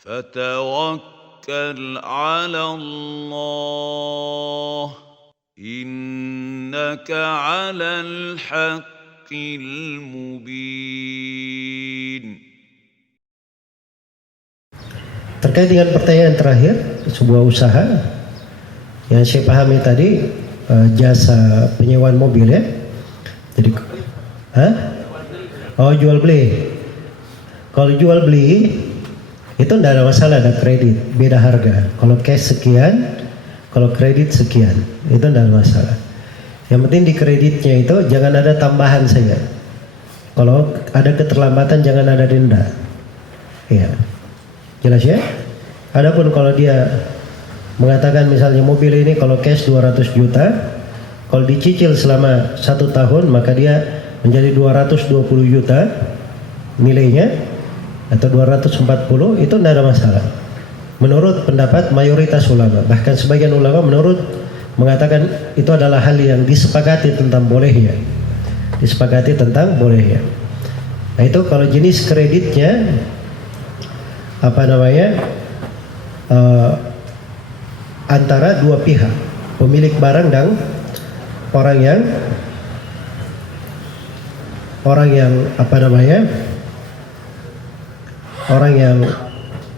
فتوكل على الله إنك على الحق المبين. Terkait dengan pertanyaan terakhir, sebuah usaha yang saya pahami tadi, jasa penyewaan mobil ya. Jadi, jual beli. Kalau jual beli itu tidak ada masalah, ada kredit, beda harga. Kalau cash sekian, kalau kredit sekian, itu tidak ada masalah. Yang penting di kreditnya itu jangan ada tambahan saja. Kalau ada keterlambatan jangan ada denda. Ya. Jelas ya? Adapun kalau dia mengatakan misalnya mobil ini kalau cash 200 juta, kalau dicicil selama 1 tahun maka dia menjadi 220 juta nilainya atau 240, itu tidak ada masalah. Menurut pendapat mayoritas ulama, bahkan sebagian ulama mengatakan itu adalah hal yang disepakati tentang bolehnya. Disepakati tentang bolehnya. Nah itu kalau jenis kreditnya antara dua pihak, pemilik barang dan orang yang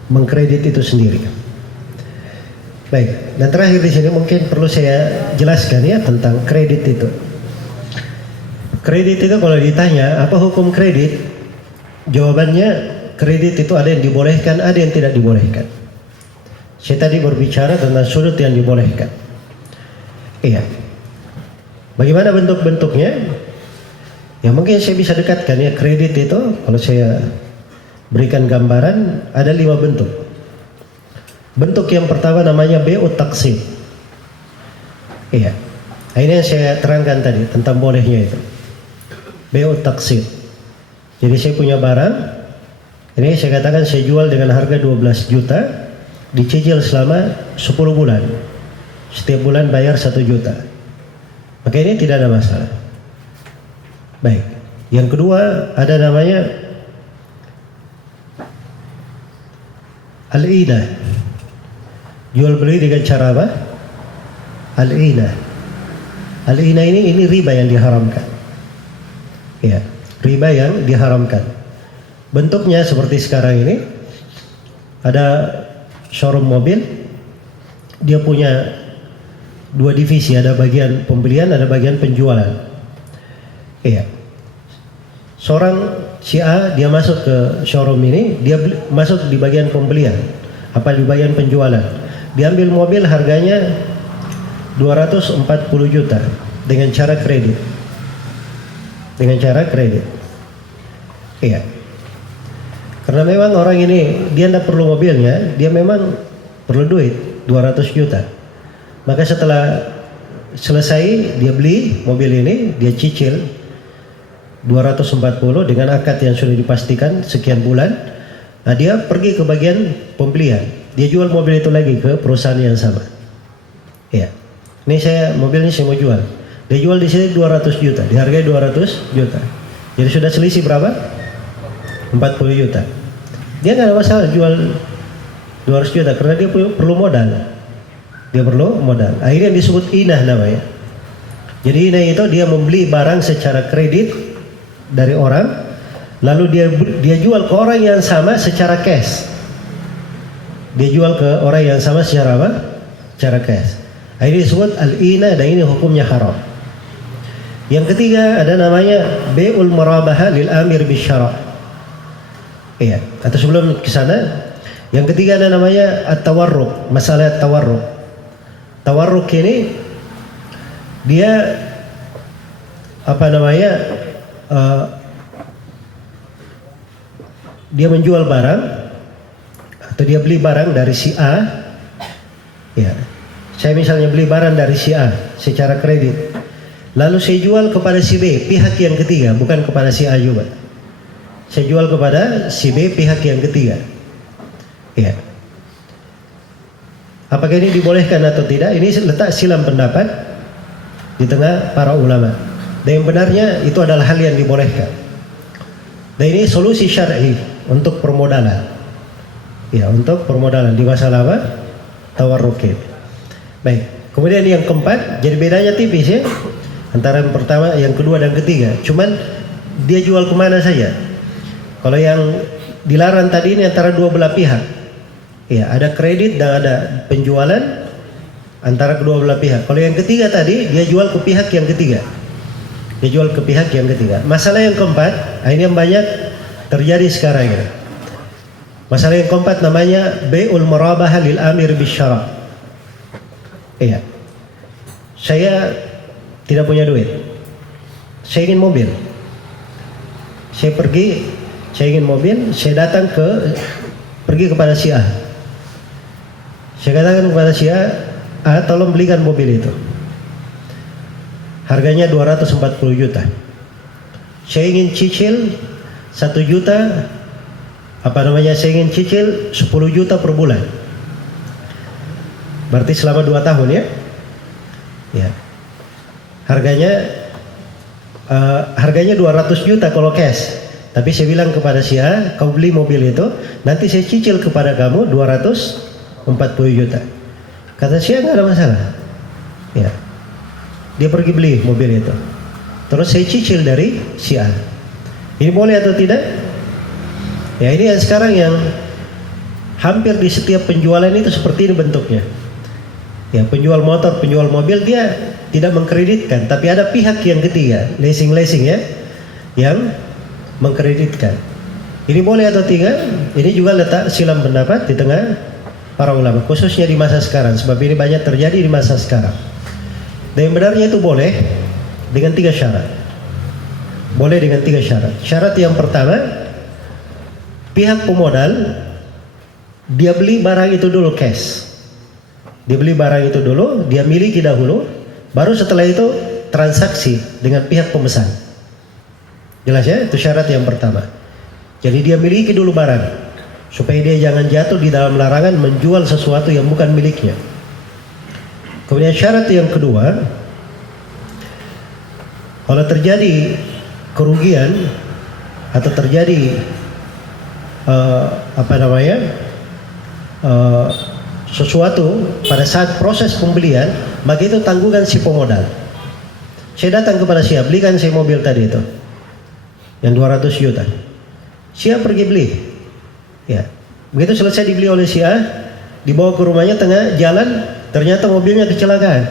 mengkredit itu sendiri. Baik, dan terakhir di sini mungkin perlu saya jelaskan ya tentang kredit itu. Kredit itu kalau ditanya apa hukum kredit, jawabannya kredit itu ada yang dibolehkan, ada yang tidak dibolehkan. Saya tadi berbicara tentang sudut yang dibolehkan. Iya. Bagaimana bentuk-bentuknya? Ya mungkin saya bisa dekatkan ya, kredit itu kalau saya berikan gambaran ada 5 bentuk. Bentuk yang pertama namanya bai'ut taqsid. Iya. Nah, ini yang saya terangkan tadi tentang bolehnya itu. Bai'ut taqsid. Jadi saya punya barang, ini saya katakan saya jual dengan harga 12 juta, dicicil selama 10 bulan. Setiap bulan bayar 1 juta. Maka ini tidak ada masalah. Baik. Yang kedua ada namanya al-inah. Jual beli dengan cara apa? Al-inah. Al-inah ini riba yang diharamkan. Ya, riba yang diharamkan. Bentuknya seperti sekarang ini, ada showroom mobil, dia punya 2 divisi, ada bagian pembelian, ada bagian penjualan. Iya. Seorang si A dia masuk ke showroom ini, dia masuk di bagian pembelian, apa di bagian penjualan. Diambil mobil harganya 240 juta dengan cara kredit. Dengan cara kredit. Iya. Karena memang orang ini dia tidak perlu mobilnya, dia memang perlu duit 200 juta. Maka setelah selesai dia beli mobil ini, dia cicil 240 dengan akad yang sudah dipastikan sekian bulan. Nah, dia pergi ke bagian pembelian, dia jual mobil itu lagi ke perusahaan yang sama. Ya, ini mobilnya saya mau jual. Dia jual di sini 200 juta, dihargai 200 juta. Jadi sudah selisih berapa? 40 juta. Dia nggak ada masalah jual 200 juta karena dia perlu modal. Dia perlu modal. Akhirnya disebut inah namanya. Jadi inah itu dia membeli barang secara kredit dari orang, lalu dia jual ke orang yang sama secara cash. Dia jual ke orang yang sama secara apa? Secara cash. Ini disebut al-inah dan ini hukumnya haram. Yang ketiga ada namanya bai'ul murabaha lil amir bisyara'. Iya, atau sebelum ke sana, yang ketiga ada namanya at-tawarruk, masalah tawarruk. Tawarruk ini dia dia menjual barang atau dia beli barang dari si A. Ya, saya misalnya beli barang dari si A secara kredit, lalu saya jual kepada si B, pihak yang ketiga, bukan kepada si A juga. Saya jual kepada si B, pihak yang ketiga. Ya. Apakah ini dibolehkan atau tidak? Ini letak silam pendapat di tengah para ulama. Dan yang benarnya itu adalah hal yang dibolehkan. Dan ini solusi syar'i untuk permodalan. Ya, untuk permodalan di masalah apa? Tawarruk. Baik. Kemudian yang keempat, jadi bedanya tipis ya antara yang pertama, yang kedua dan ketiga. Cuman dia jual kemana saja. Kalau yang dilarang tadi ini antara dua belah pihak. Ya, ada kredit dan ada penjualan antara kedua belah pihak. Kalau yang ketiga tadi dia jual ke pihak yang ketiga. Dia jual ke pihak yang ketiga. Masalah yang keempat, ini yang banyak terjadi sekarang ini. Masalah yang keempat namanya bai'ul murabahah lil amir bisyara'. Iya. Saya tidak punya duit. Saya ingin mobil. Saya ingin mobil, saya datang pergi kepada si A. Saya katakan kepada si A, tolong belikan mobil itu. Harganya 240 juta. Saya ingin cicil 1 juta, saya ingin cicil 10 juta per bulan. Berarti selama 2 tahun ya. Ya. Harganya 200 juta kalau cash. Tapi saya bilang kepada si A, kau beli mobil itu, nanti saya cicil kepada kamu 240 juta. Kata si A, nggak ada masalah. Ya. Dia pergi beli mobil itu. Terus saya cicil dari si A. Ini boleh atau tidak? Ya, ini yang sekarang yang hampir di setiap penjualan itu seperti ini bentuknya. Ya, penjual motor, penjual mobil dia tidak mengkreditkan, tapi ada pihak yang ketiga, leasing ya, yang mengkreditkan. Ini boleh atau tidak? Ini juga letak silam pendapat di tengah para ulama, khususnya di masa sekarang, sebab ini banyak terjadi di masa sekarang. Dan yang benarnya itu boleh dengan 3 syarat. Boleh dengan 3 syarat. Syarat yang pertama, pihak pemodal dia beli barang itu dulu cash. Dia beli barang itu dulu, dia miliki dahulu, baru setelah itu transaksi dengan pihak pemesan. Jelas ya? Itu syarat yang pertama. Jadi dia miliki dulu barang, supaya dia jangan jatuh di dalam larangan menjual sesuatu yang bukan miliknya. Kemudian syarat yang kedua, kalau terjadi kerugian atau terjadi sesuatu pada saat proses pembelian, maka itu tanggungan si pemodal. Saya datang kepada siapa, belikan saya mobil tadi itu yang 200 juta. Siapa pergi beli. Ya. Begitu selesai dibeli oleh si A, dibawa ke rumahnya, tengah jalan ternyata mobilnya kecelakaan.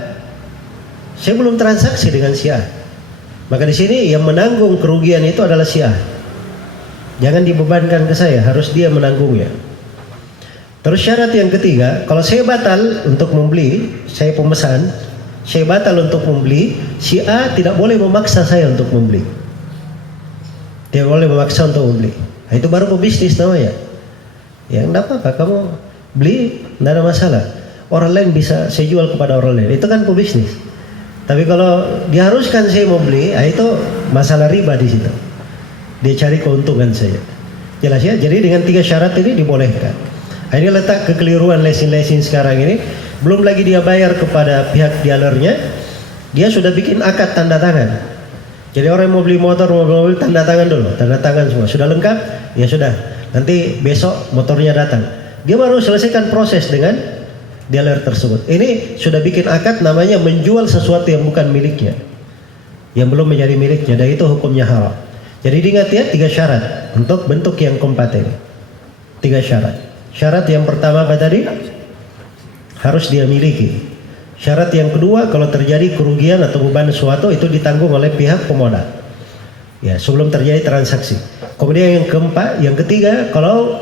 Saya belum transaksi dengan si A. Maka di sini yang menanggung kerugian itu adalah si A. Jangan dibebankan ke saya, harus dia menanggungnya. Terus syarat yang ketiga, kalau saya batal untuk membeli, saya pemesan, saya batal untuk membeli, si A tidak boleh memaksa saya untuk membeli. Dia boleh memaksa untuk membeli. Nah, itu baru pebisnis namanya. Ya enggak apa-apa, kamu beli, enggak ada masalah. Orang lain bisa saya jual kepada orang lain. Itu kan pebisnis. Tapi kalau diharuskan saya membeli, itu masalah riba di situ. Dia cari keuntungan saja. Jelas ya? Jadi dengan 3 syarat ini dibolehkan. Ini letak kekeliruan leasing sekarang ini. Belum lagi dia bayar kepada pihak dealernya, dia sudah bikin akad tanda tangan. Jadi orang yang mau beli motor, mau beli mobil, tanda tangan dulu, tanda tangan semua. Sudah lengkap? Ya sudah. Nanti besok motornya datang. Dia baru selesaikan proses dengan dealer tersebut. Ini sudah bikin akad, namanya menjual sesuatu yang bukan miliknya, yang belum menjadi miliknya, dan itu hukumnya haram. Jadi diingat ya, 3 syarat untuk bentuk yang keempat ini. 3 syarat. Syarat yang pertama apa tadi? Harus dia miliki. Syarat yang kedua, kalau terjadi kerugian atau beban sesuatu itu ditanggung oleh pihak pemodal. Ya, sebelum terjadi transaksi. Kemudian yang keempat, yang ketiga, kalau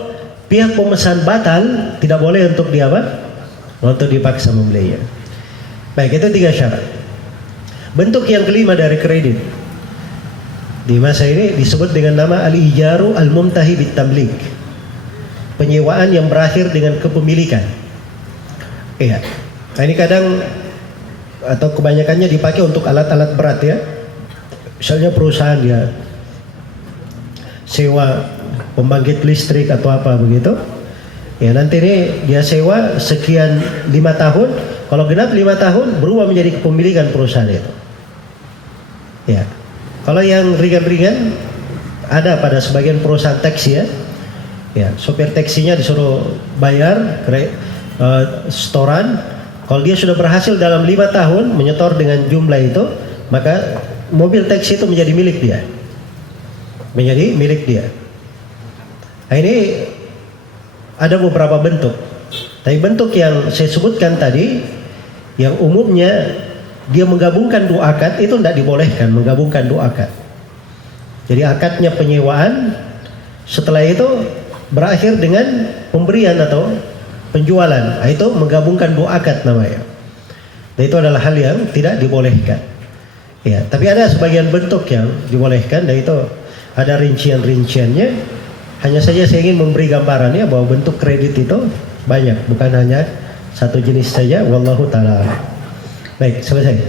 pihak pemesan batal, tidak boleh untuk dia apa? Untuk dipaksa membelinya. Baik, itu 3 syarat. Bentuk yang kelima dari kredit di masa ini disebut dengan nama al-ijaru al-mumtahi bit-tamlik. Penyewaan yang berakhir dengan kepemilikan. Iya. Nah, ini kadang atau kebanyakannya dipakai untuk alat-alat berat ya. Misalnya perusahaan dia sewa pembangkit listrik atau apa begitu. Ya, nanti ini dia sewa sekian 5 tahun. Kalau genap 5 tahun berubah menjadi kepemilikan perusahaan itu. Ya. Kalau yang ringan-ringan ada pada sebagian perusahaan taksi ya. Ya, sopir taksinya disuruh bayar setoran. Kalau dia sudah berhasil dalam 5 tahun menyetor dengan jumlah itu, maka mobil taksi itu menjadi milik dia. Menjadi milik dia. Nah, ini ada beberapa bentuk. Tapi bentuk yang saya sebutkan tadi, yang umumnya dia menggabungkan 2 akad, itu tidak dibolehkan menggabungkan 2 akad. Jadi akadnya penyewaan, setelah itu berakhir dengan pemberian atau penjualan. Nah, itu menggabungkan 2 akad namanya. Dan itu adalah hal yang tidak dibolehkan. Ya, tapi ada sebagian bentuk yang dibolehkan, dan itu ada rincian-rinciannya. Hanya saja saya ingin memberi gambarannya bahwa bentuk kredit itu banyak, bukan hanya satu jenis saja. Wallahu ta'ala. Baik, selesai.